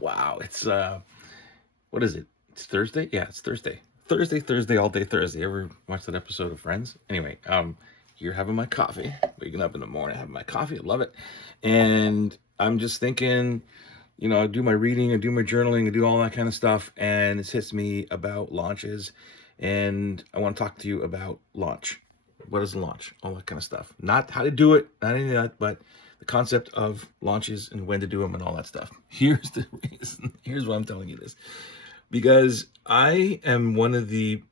Wow, it's what is it? It's Thursday? Yeah, it's Thursday. Thursday, all day Thursday. Ever watch that episode of Friends? Anyway, here having my coffee. Waking up in the morning, having my coffee. I love it. And I'm just thinking, I do my reading, I do my journaling, I do all that kind of stuff, and it hits me about launches. And I want to talk to you about launch. What is a launch? All that kind of stuff. Not how to do it, not any of that, but the concept of launches and when to do them and all that stuff. Here's the reason. Here's why I'm telling you this. Because I am one of the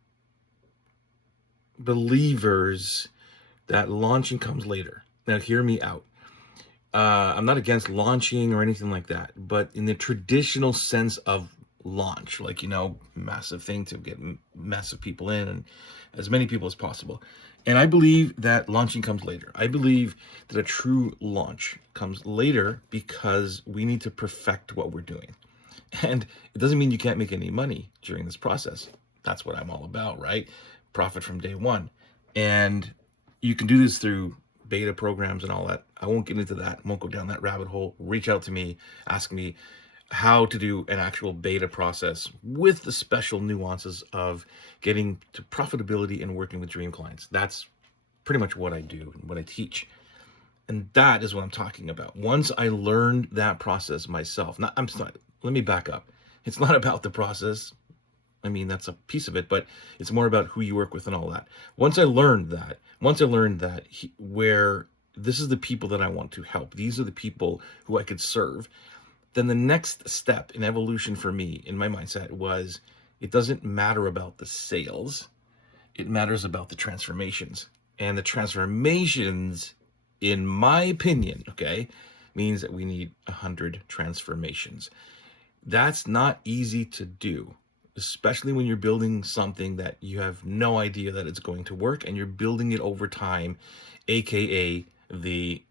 believers that launching comes later. Now, hear me out. I'm not against launching or anything like that, but in the traditional sense of launch, like, massive thing to get massive people in and as many people as possible. And I believe that launching comes later. I believe that a true launch comes later because we need to perfect what we're doing. And it doesn't mean you can't make any money during this process. That's what I'm all about, right? Profit from day one. And you can do this through beta programs and all that. I won't get into that. I won't go down that rabbit hole. Reach out to me, ask me how to do an actual beta process with the special nuances of getting to profitability and working with dream clients. That's pretty much what I do and what I teach. And that is what I'm talking about. Once I learned that process myself, let me back up. It's not about the process. I mean, that's a piece of it, but it's more about who you work with and all that. Once I learned that where this is the people that I want to help, these are the people who I could serve, then the next step in evolution for me, in my mindset, was it doesn't matter about the sales. It matters about the transformations. And the transformations, in my opinion, means that we need 100 transformations. That's not easy to do, especially when you're building something that you have no idea that it's going to work and you're building it over time, aka the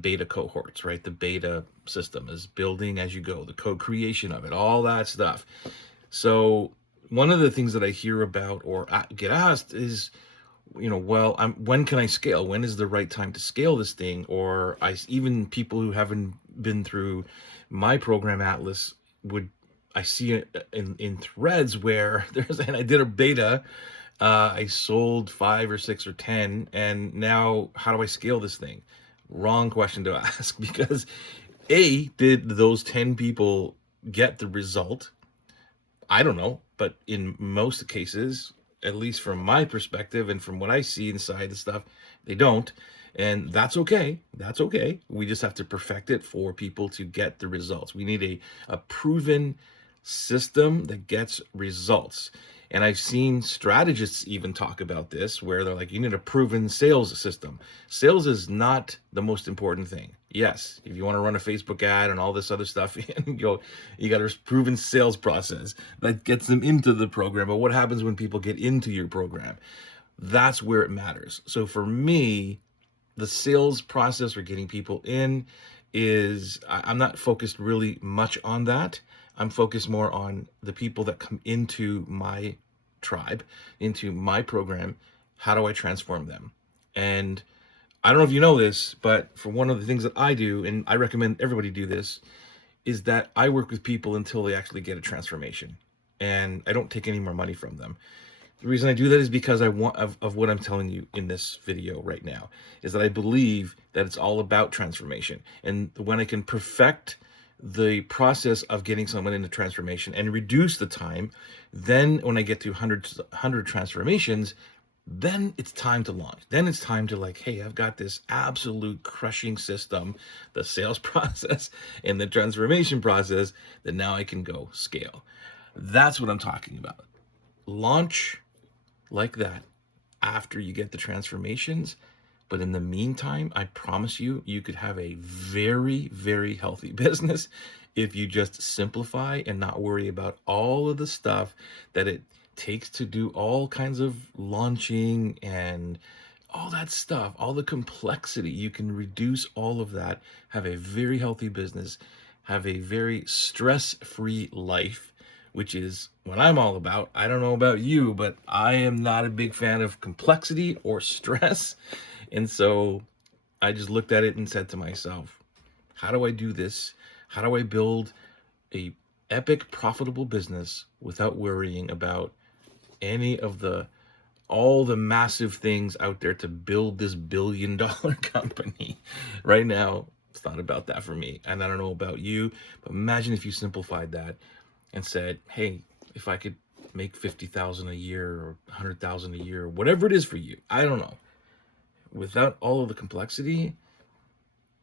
beta cohorts, right? The beta system is building as you go, the co-creation of it, all that stuff. So one of the things that I hear about or get asked is, when can I scale? When is the right time to scale this thing? Or even people who haven't been through my program Atlas I see it in threads where and I did a beta, I sold 5 or 6 or 10, and now how do I scale this thing? Wrong question to ask, because did those 10 people get the result? I don't know, but in most cases, at least from my perspective and from what I see inside the stuff, they don't. And that's okay. That's okay. We just have to perfect it for people to get the results. We need a proven system that gets results. And I've seen strategists even talk about this, where they're like, you need a proven sales system. Sales is not the most important thing. Yes, if you want to run a Facebook ad and all this other stuff, you got a proven sales process that gets them into the program. But what happens when people get into your program? That's where it matters. So for me, the sales process for getting people in I'm not focused really much on that. I'm focused more on the people that come into my tribe, into my program. How do I transform them? And I don't know if you know this, but for one of the things that I do, and I recommend everybody do this, is that I work with people until they actually get a transformation. And I don't take any more money from them. The reason I do that is because I want of what I'm telling you in this video right now, is that I believe that it's all about transformation. And when I can perfect the process of getting someone into transformation and reduce the time, then when I get to 100 transformations, then it's time to launch. Then it's time to hey, I've got this absolute crushing system, the sales process and the transformation process, that now I can go scale. That's what I'm talking about. Launch like that after you get the transformations. But in the meantime, I promise you, you could have a very, very healthy business if you just simplify and not worry about all of the stuff that it takes to do all kinds of launching and all that stuff, all the complexity. You can reduce all of that, have a very healthy business, have a very stress-free life, which is what I'm all about. I don't know about you, but I am not a big fan of complexity or stress. And so I just looked at it and said to myself, how do I do this? How do I build a epic profitable business without worrying about any of all the massive things out there to build this billion-dollar company. Right now, it's not about that for me. And I don't know about you, but imagine if you simplified that and said, hey, if I could make 50,000 a year or 100,000 a year, whatever it is for you, I don't know. Without all of the complexity,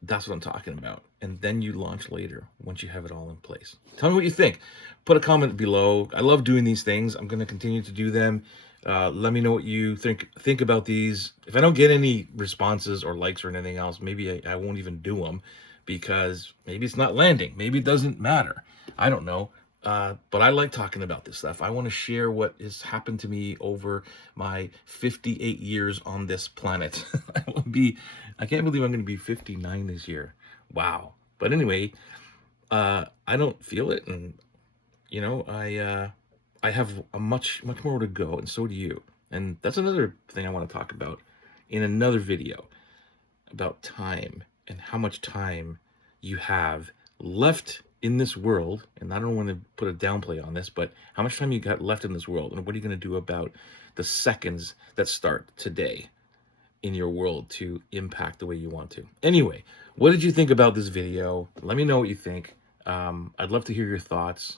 that's what I'm talking about. And then you launch later once you have it all in place. Tell me what you think. Put a comment below. I love doing these things. I'm going to continue to do them. Let me know what you think about these. If I don't get any responses or likes or anything else, maybe I won't even do them, because maybe it's not landing. Maybe it doesn't matter. I don't know. But I like talking about this stuff. I want to share what has happened to me over my 58 years on this planet. I can't believe I'm going to be 59 this year. Wow. But anyway, I don't feel it. And, you know, I have a much more to go, and so do you. And that's another thing I want to talk about in another video, about time and how much time you have left in this world. And I don't want to put a downplay on this, but how much time you got left in this world, and what are you going to do about the seconds that start today in your world to impact the way you want to. Anyway, what did you think about this video? Let me know what you think. I'd love to hear your thoughts,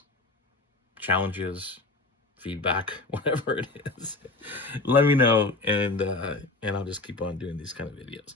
challenges, feedback, whatever it is. Let me know, and I'll just keep on doing these kind of videos.